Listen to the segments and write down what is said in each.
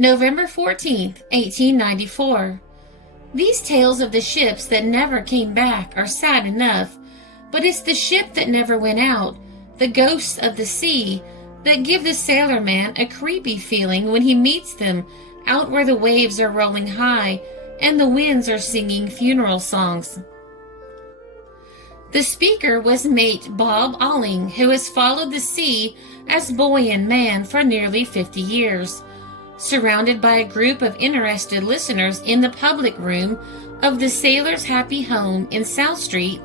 November 14th, 1894. These tales of the ships that never came back are sad enough, but it's the ship that never went out, the ghosts of the sea, that give the sailorman a creepy feeling when he meets them out where the waves are rolling high and the winds are singing funeral songs. The speaker was mate Bob Alling, who has followed the sea as boy and man for nearly 50 years. Surrounded by a group of interested listeners in the public room of the Sailor's Happy Home in South Street,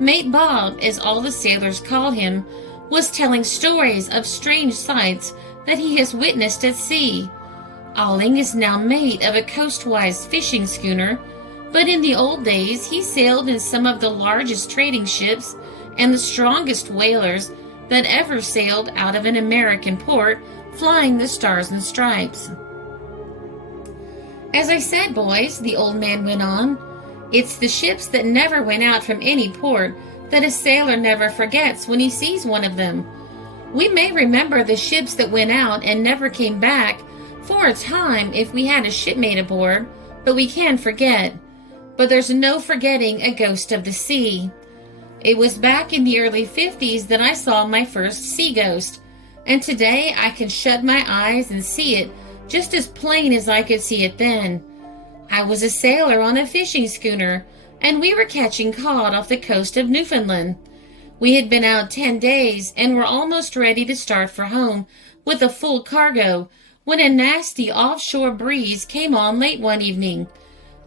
Mate Bob, as all the sailors call him, was telling stories of strange sights that he has witnessed at sea. Alling is now mate of a coastwise fishing schooner, but in the old days he sailed in some of the largest trading ships and the strongest whalers that ever sailed out of an American port, flying the Stars and Stripes. As I said, boys, the old man went on, it's the ships that never went out from any port that a sailor never forgets when he sees one of them. We may remember the ships that went out and never came back for a time if we had a shipmate aboard, but we can forget. But there's no forgetting a ghost of the sea. It was back in the early 50s that I saw my first sea ghost, and today I can shut my eyes and see it just as plain as I could see it then. I was a sailor on a fishing schooner, and we were catching cod off the coast of Newfoundland. We had been out 10 days and were almost ready to start for home with a full cargo when a nasty offshore breeze came on late one evening.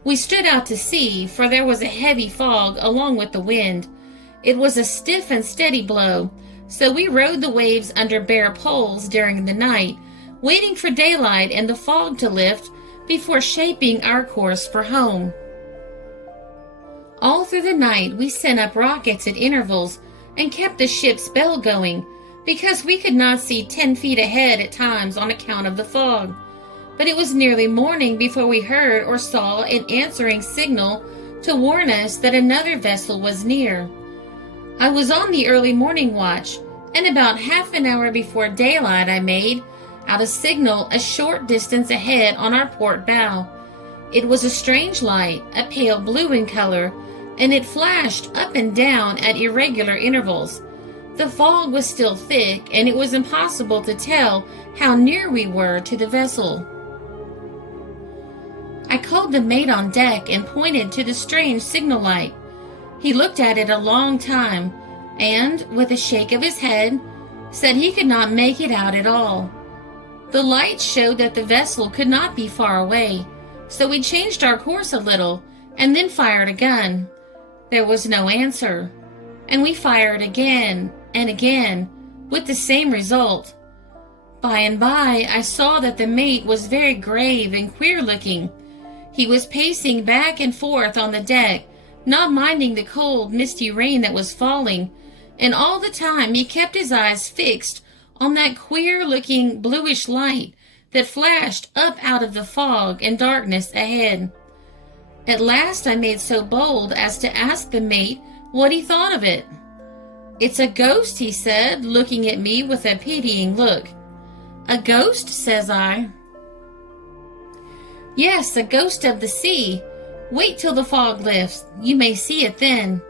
We stood out to sea, for there was a heavy fog along with the wind. It was a stiff and steady blow, so we rode the waves under bare poles during the night, waiting for daylight and the fog to lift before shaping our course for home. All through the night we sent up rockets at intervals and kept the ship's bell going, because we could not see 10 feet ahead at times on account of the fog. But it was nearly morning before we heard or saw an answering signal to warn us that another vessel was near. I was on the early morning watch, and about half an hour before daylight I made out a signal a short distance ahead on our port bow. It was a strange light, a pale blue in color, and it flashed up and down at irregular intervals. The fog was still thick, and it was impossible to tell how near we were to the vessel. I called the mate on deck and pointed to the strange signal light. He looked at it a long time, and, with a shake of his head, said he could not make it out at all. The light showed that the vessel could not be far away, so we changed our course a little, and then fired a gun. There was no answer, and we fired again and again, with the same result. By and by, I saw that the mate was very grave and queer-looking. He was pacing back and forth on the deck, not minding the cold, misty rain that was falling, and all the time he kept his eyes fixed on that queer-looking bluish light that flashed up out of the fog and darkness ahead. At last I made so bold as to ask the mate what he thought of it. "It's a ghost," he said, looking at me with a pitying look. "A ghost?" says I. "Yes, a ghost of the sea. Wait till the fog lifts. You may see it then."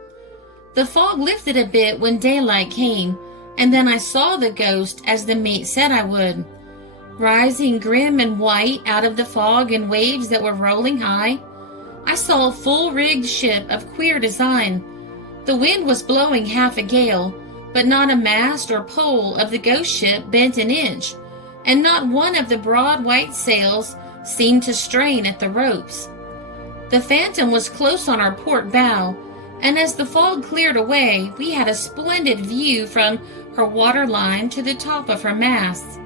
The fog lifted a bit when daylight came, and then I saw the ghost as the mate said I would. Rising grim and white out of the fog and waves that were rolling high, I saw a full-rigged ship of queer design. The wind was blowing half a gale, but not a mast or pole of the ghost ship bent an inch, and not one of the broad white sails seemed to strain at the ropes. The Phantom was close on our port bow, and as the fog cleared away, we had a splendid view from her waterline to the top of her masts.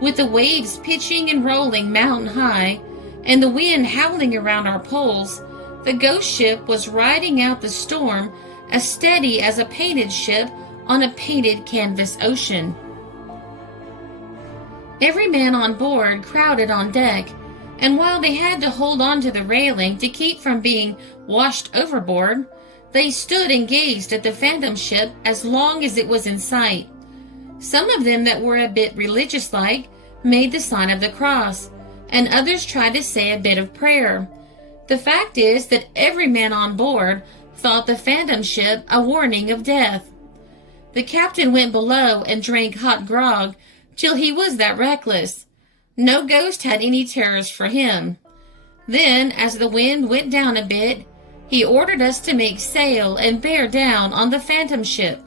With the waves pitching and rolling mountain high, and the wind howling around our poles, the ghost ship was riding out the storm as steady as a painted ship on a painted canvas ocean. Every man on board crowded on deck, and while they had to hold on to the railing to keep from being washed overboard, they stood and gazed at the Phantom ship as long as it was in sight. Some of them that were a bit religious-like made the sign of the cross, and others tried to say a bit of prayer. The fact is that every man on board thought the phantom ship a warning of death. The captain went below and drank hot grog till he was that reckless. No ghost had any terrors for him. Then, as the wind went down a bit, he ordered us to make sail and bear down on the phantom ship.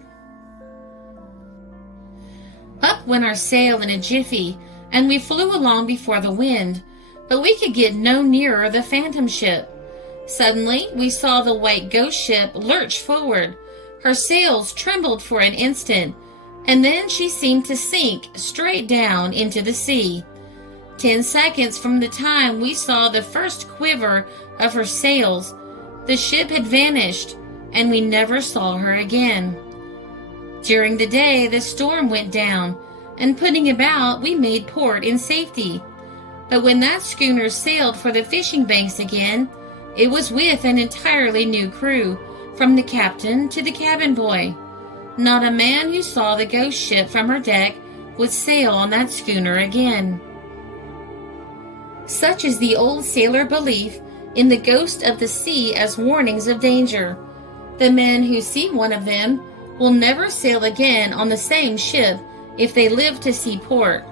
Up went our sail in a jiffy, and we flew along before the wind, but we could get no nearer the phantom ship. Suddenly, we saw the white ghost ship lurch forward. Her sails trembled for an instant, and then she seemed to sink straight down into the sea. 10 seconds from the time we saw the first quiver of her sails, the ship had vanished, and we never saw her again. During the day, the storm went down, and putting about, we made port in safety. But when that schooner sailed for the fishing banks again, it was with an entirely new crew, from the captain to the cabin boy. Not a man who saw the ghost ship from her deck would sail on that schooner again. Such is the old sailor belief in the ghost of the sea as warnings of danger. The men who see one of them will never sail again on the same ship if they live to see port.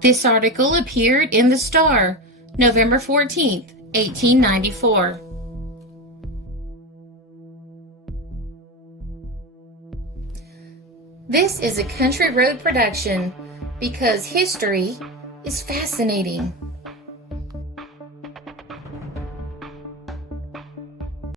This article appeared in The Star, November 14th, 1894. This is a Country Road production because history is fascinating.